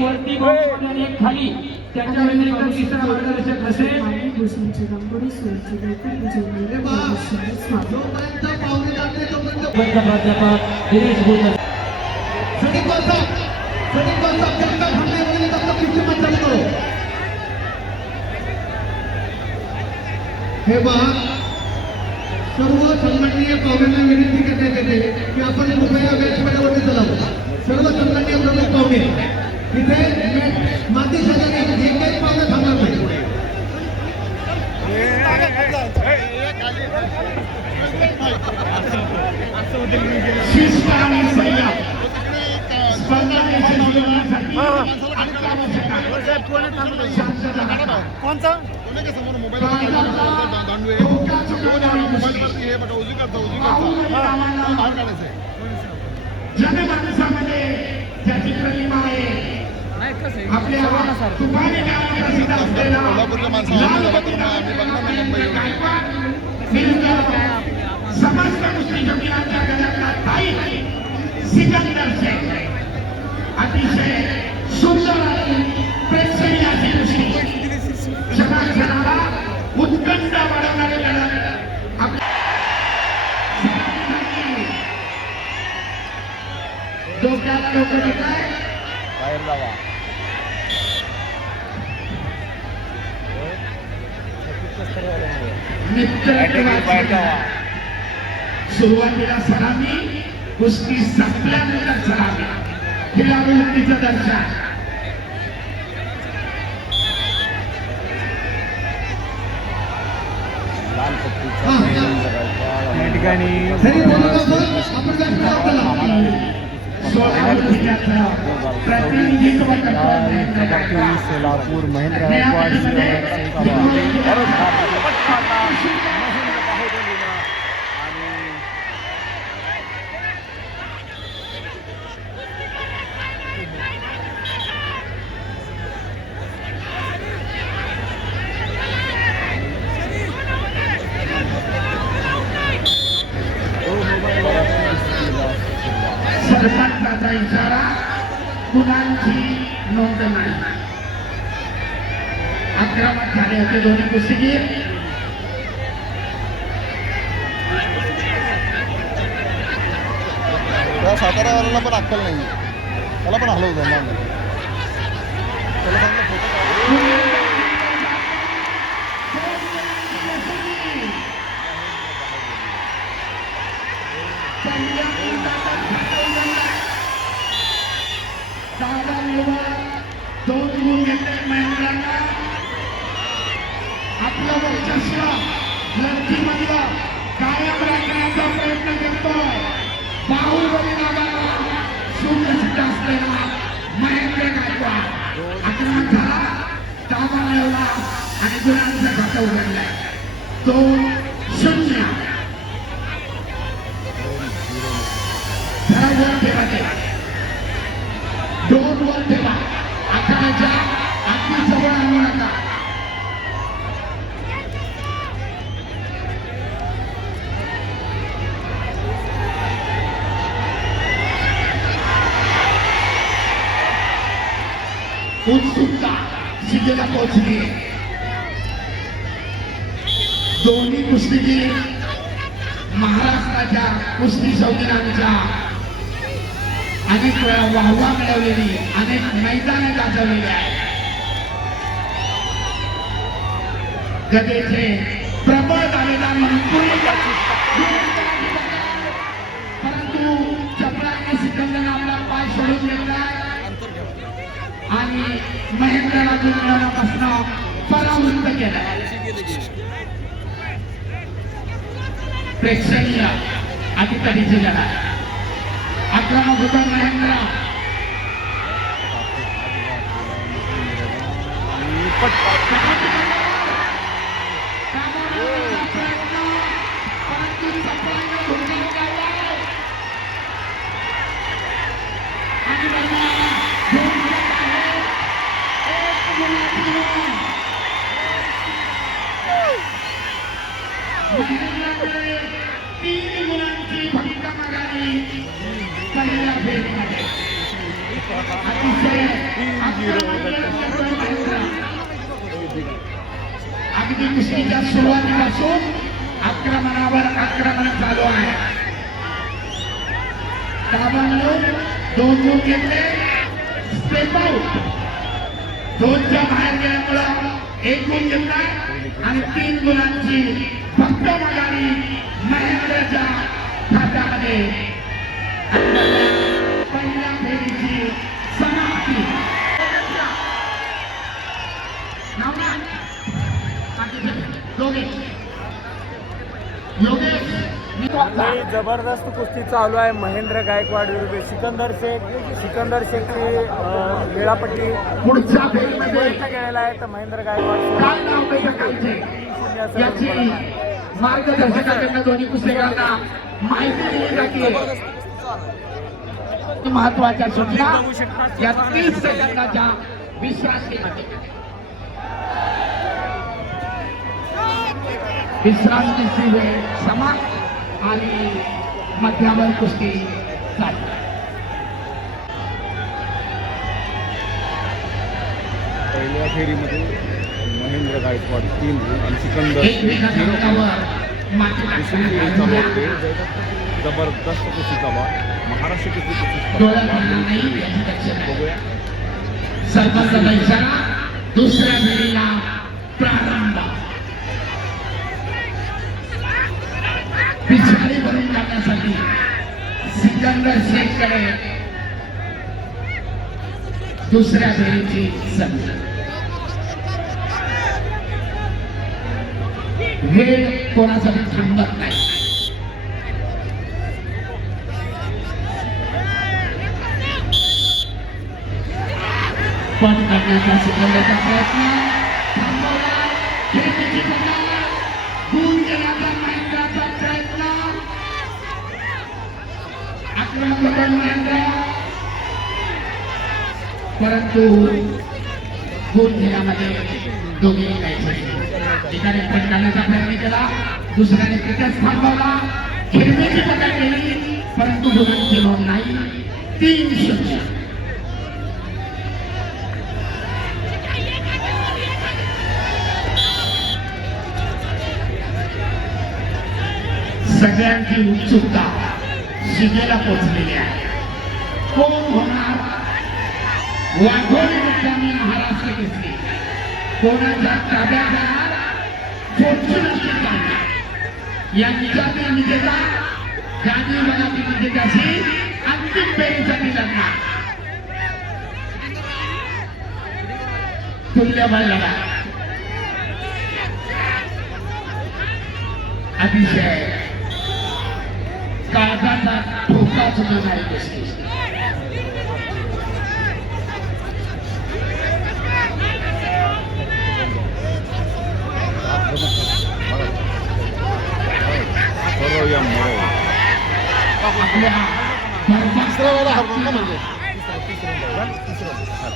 वरती बॉक्स आणि एक खाली त्याच्या व्यतिरिक्त तिसरा मार्गदर्शक असेल. प्राध्यापक दिनेश बोलतात हे पहा, सर्व संघटनीय पाहुण्यांना विनंती करण्यात येते की आपण कृपया व्यासपीठावरती चलावं. सर्व संघटनीय प्रमुख पाहुणे इथे माती शेजारी एकही पाहुणं थांबणार नाही. शिस्त आणि संयम स्पर्धा यशस्वी कोणचा समोर मोबाईल दांडवे मोबाईलवरती हे बघा उजवी करता बाहेर काढायचंय. जनमानसामध्ये ज्याची प्रतिमा आहे आपल्या तुफानी नावाने प्रसिद्ध असलेला कोल्हापूरच्या माणसाला आम्ही बघणार नाही मुंबई समस्त कुस्ती जमिनांच्या गळ्यातला ताई सिकंदर शेख अतिशय सुंदर आणि प्रेक्षणीय अशी कुस्ती क्षणाक्षणाला उत्कंठ वाढवणारे लढत आपल्या डोक्याला डोकं घेताय बाहेर जावा. सुरुवातीला सलामी, कुस्ती संपल्यानंतर सलामी, खेळाडूंचं दर्शन. या ठिकाणी प्रतिनिधित्व सोलापूर महेंद्र सरपंचाचा इशारा, मुलांची नोंद नाही. आक्रमक झाले होते दोन्ही कुस्तीगीर. त्या सातारावाल्याला पण अक्कल नाही, त्याला पण हलवतो मग त्याला सांगितलं फोटो दोन गुण घेतले महेंद्रांना. आपलं वर्चस्व लढतीमधलं कायम राखण्याचा प्रयत्न करतोय. बाहुबली नावाला सुप्रसिद्ध असलेला महेंद्र गायकवाड आक्रमक झाला, डावा मिळवला आणि गुणांचा खाता उघडलाय. 2-0 वर ठेवा ते 2 वर ठेवा. आखाड्याच्या अगदी जवळ आणू नका. उत्सुकता शिगेला पोहोचली. दोन्ही कुस्तीगीर महाराष्ट्राच्या कुस्ती शौकीनांच्या अनेक वेळा वाहवा मिळवलेली, अनेक मैदाने गाजवलेली आहे. गदेचे प्रबळ दावेदार म्हणून परंतु चपळाने सिकंदरने आपला पाय सोडून घेतलाय आणि महेंद्रला दूर मिळवण्यापासून परावृत्त केलं. प्रेक्षणीय अटीतटीची लढाई. आक्रमक होता महेंद्र. तीन मुलांची भक्कम आघाडी पहिल्या फेरीमध्ये. अतिशय अगदी कुस्तीच्या सुरुवातीपासून आक्रमणावर आक्रमण चालू आहे. दाबांवर 2 गुण घेतले, स्टेप आउट 2च्या बाहेर गेल्यामुळं 1 गुण घेतला आणि 3 गुणांची फक्त माघारी महेंद्रच्या खात्यामध्ये. पहिल्या फेरीची समाप्ती. ही जबरदस्त कुस्ती चालू आहे. महेंद्र गायकवाड विरुद्ध सिकंदर शेख. सिकंदर शेखची वेळापट्टी पुढच्या फेरीमध्ये गेलेला आहे तर महेंद्र गायकवाड काय नाव कसं करायचे याची मार्गदर्शकाकडनं दोन्ही कुस्तेगारांना माहिती दिली जाते. महत्वाच्या सूचना या 30 सेकंदाच्या विश्रांतीमध्ये. विश्रांतीची वेळ समाप्त आणि मध्यावर कुस्ती चालू. पहिल्या फेरीमध्ये महेंद्र गायकवाड 3 गुण आणि सिकंदर एकमेकांच्या 0 हातावर माती दुसरी फेरीचा टाकली. बोलते जबरदस्त कुस्तीचा वाद महाराष्ट्र कुस्ती डोळ्यात येणार नाही याची दक्षता आहे. बघूया. सरपंचाचा इशारा. दुसऱ्या फेरीला प्रारंभ. पिछाडी भरून काढण्यासाठी सिकंदर शेखकडे दुसऱ्या फेरीची संधी. वेळ कोणासाठी थांबत नाही. पण करण्याचा सिकंदरचा प्रयत्न थांबवला. खिडकीची पकड. गुण घेण्याचा महेंद्राचा प्रयत्न. आक्रमण महेंद्र परंतु गुण घेण्यामध्ये दोघेही नाही. एकाने पण करण्याचा प्रयत्न केला, दुसऱ्याने तिथेच थांबवला. खिडकीची पकड केली परंतु गुणांची नोंद नाही. 3-0. सगळ्यांची उत्सुकता शिगेला पोचलेली आहे. कोण होणार वाघोली मुक्कामी महाराष्ट्र केसरी? कोणाच्या ताब्यात जाणार फॉर्च्युनरची गाडी? या निजामी विजेता गादी बनाती विजेत्याशी अंतिम फेरीसाठी लढणार. तुल्यबळ लढा. अतिशय काळजाचा ठोका सुद्धा गोष्टी.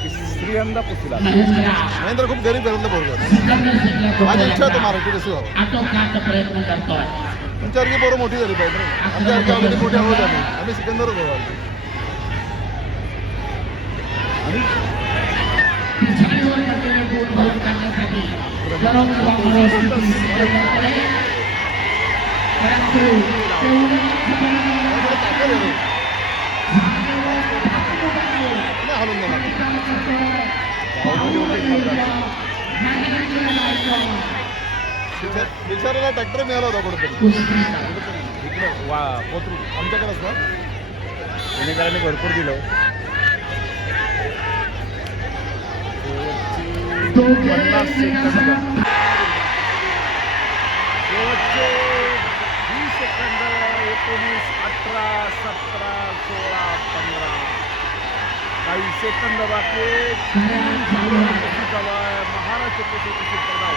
तिसऱ्यांदा पुसला. महेंद्र खूप गरीब घरातला पोरगा. माझी इच्छा होती मराठी कशी व्हावं. आटोकाट प्रयत्न करतोय. तुमच्यासारखी पोरं मोठी झाली पाहिजे. आमच्यासारखी ऑलरेडी मोठी आहोत आम्ही सिकंदरच होतो. आणि पिछाडीवर पडलेले गुण भरून काढण्यासाठी परंतु हलून जाणार. बिचाराला ट्रॅक्टर मिळाला होता कुठेतरी इकडं पोतरू आमच्याकडेच ना. पुणेकरांनी भरपूर दिलं. 50 सेकंद. शेवटचे 20 सेकंद. 19, 18, 17, 16, 15. काही सेकंद बाकी. महाराष्ट्र कुस्ती स्पर्धा